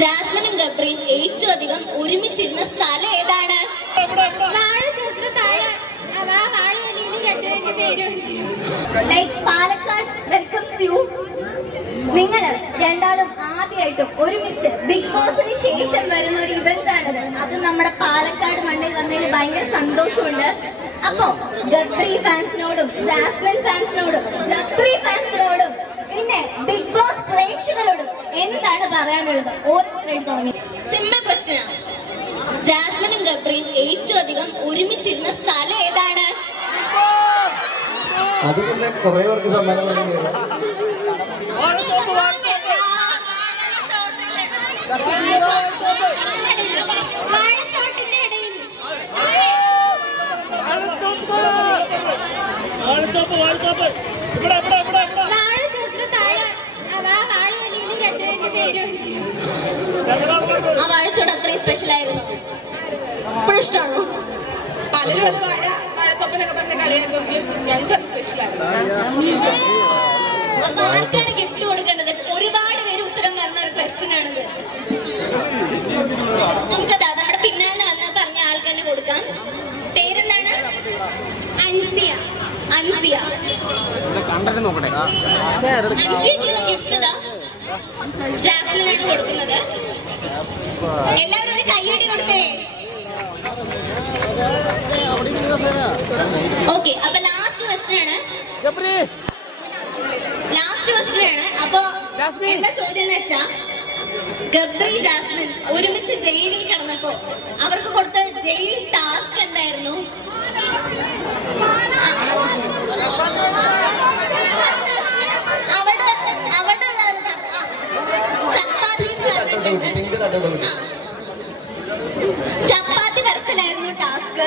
ജാസ്മിനും ഗബ്രിയും ഏറ്റവും അധികം ഒരുമിച്ചിരുന്ന സ്ഥലം ഏതാണ്? ലൈക്ക് പാലക്കാട് വെൽക്കംസ് യു നിങ്ങൾ രണ്ടാളും ആദ്യമായിട്ടും ഒരുമിച്ച് ബിഗ് ബോസിന് ശേഷം വരുന്ന ഒരു ഇവന്റ് ആണിത്. അത് നമ്മുടെ പാലക്കാട് മണ്ണിൽ വന്നതിൽ ഭയങ്കര സന്തോഷമുണ്ട്. അപ്പോ ഗബ്രി ഫാൻസിനോടും ജാസ്മിൻ ഫാൻസിനോടും ജബ്രി ഫാൻസിനോടും പിന്നെ ബിഗ് പറയാനുള്ളത് ഓരോരുത്തരായിട്ട് തുടങ്ങി. സിമ്പിൾ ക്വസ്റ്റ്യൻ ആണ്. ജാസ്മിനും ഗബ്രിയും ഏറ്റവും അധികം ഒരുമിച്ചിരുന്ന സ്ഥലം ഏതാണ്? അത് പിന്നെ കുറെ പേർക്ക് സമ്മാനം വാങ്ങി വാഴച്ചോട്ടിന്റെ ആ വാഴച്ചോട് അത്രയും സ്പെഷ്യൽ ആയിരുന്നു. ഇപ്പോഴും ഇഷ്ടമാണോ പലരും അത് വാഴ വാഴത്തോപ്പനൊക്കെ പറഞ്ഞ കളിയാക്കുമെങ്കിലും ഞങ്ങൾക്കത് സ്പെഷ്യലാണ് അപ്പൊ ആർക്കാണ് ഗിഫ്റ്റ് കൊടുക്കേണ്ടത്? ഒരുപാട് പേര് ഉത്തരം വരുന്ന ഒരു ക്വസ്റ്റ്യൻ ആണിത്. നമുക്കതാ നമ്മുടെ പിന്നാലെ വന്ന് പറഞ്ഞ ആൾക്ക് തന്നെ കൊടുക്കാം. പേരെന്താണ്? അൻസിയ. അൻസിയ. അൻസിയക്കുള്ള ഗിഫ്റ്റ് ഇതാ. ജാസ്മിനാണ് കൊടുക്കുന്നത്. എല്ലാവരും ഒരു കൈയടി കൊടുത്തേ. ഓക്കെ അപ്പൊ ലാസ്റ്റ് ക്വസ്റ്റ്യൻ ആണ്. ലാസ്റ്റ് ക്വസ്റ്റ്യൻ ആണ്. അപ്പൊ എന്താ ചോദ്യം എന്ന് വെച്ചാ ഗബ്രി ജാസ്മിൻ ഒരുമിച്ച് ജയിലിൽ കിടന്നപ്പോ ചപ്പാത്തി വരത്തിലായിരുന്നു ടാസ്ക്.